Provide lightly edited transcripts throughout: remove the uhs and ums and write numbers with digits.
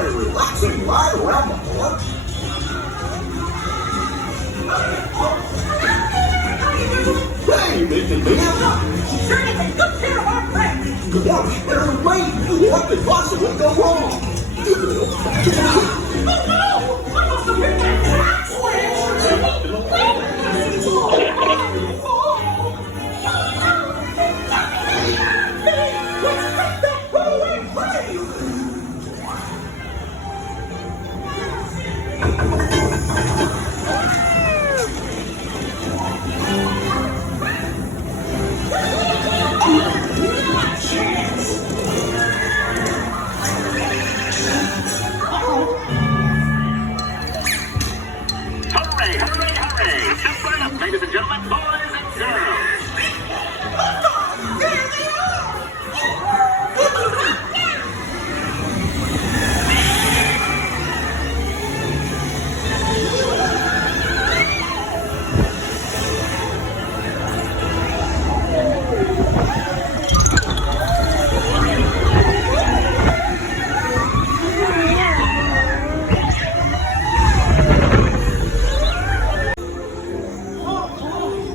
for a relaxing ride around the park? Hey, Minnie, Sure to take good care of our friends. gosh, they're late. What could possibly go wrong? Oh no! I must have hit that crack let's take that runaway train! Hooray, hooray, hooray! Jump right up, ladies and gentlemen, boys and girls! There they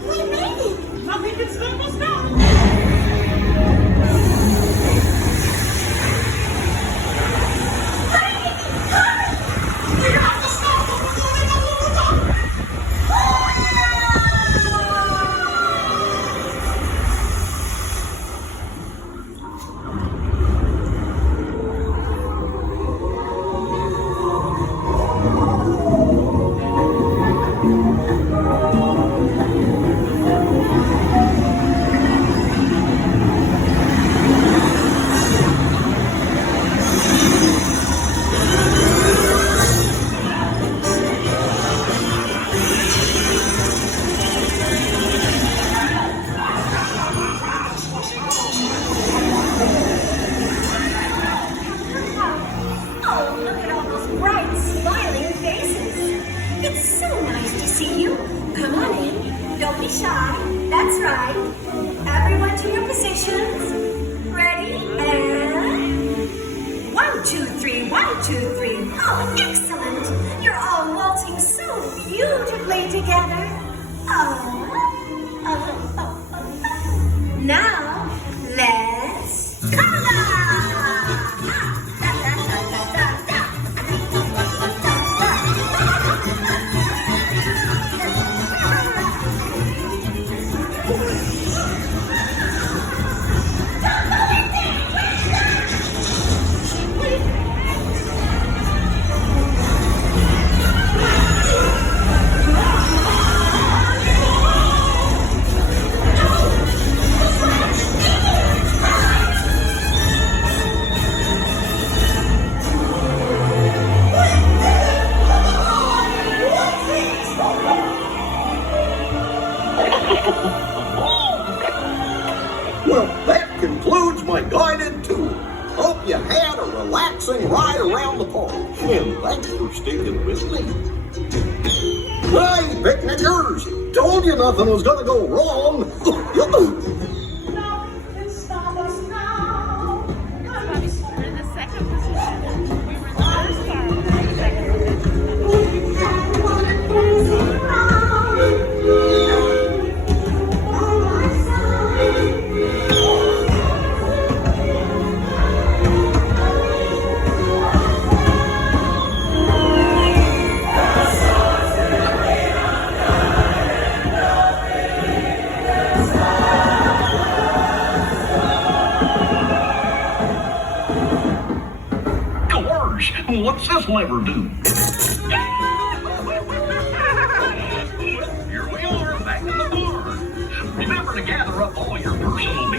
We made it! Nothing can stop us now! We have to stop them before they go over the top! Oh, look at all those bright, smiling faces. It's so nice to see you. Come on in. Don't be shy. That's right. Everyone to your positions. Ready? And 1, 2, 3, 1, 2, 3. Oh, excellent. You're all waltzing so beautifully together. Now, let's Well, that concludes my guided tour. Hope you had a relaxing ride around the park. And thanks for sticking with me. Hey, picnickers! Told you nothing was gonna go wrong. What's this lever do? Here we are, back in the barn. Remember to gather up all your personal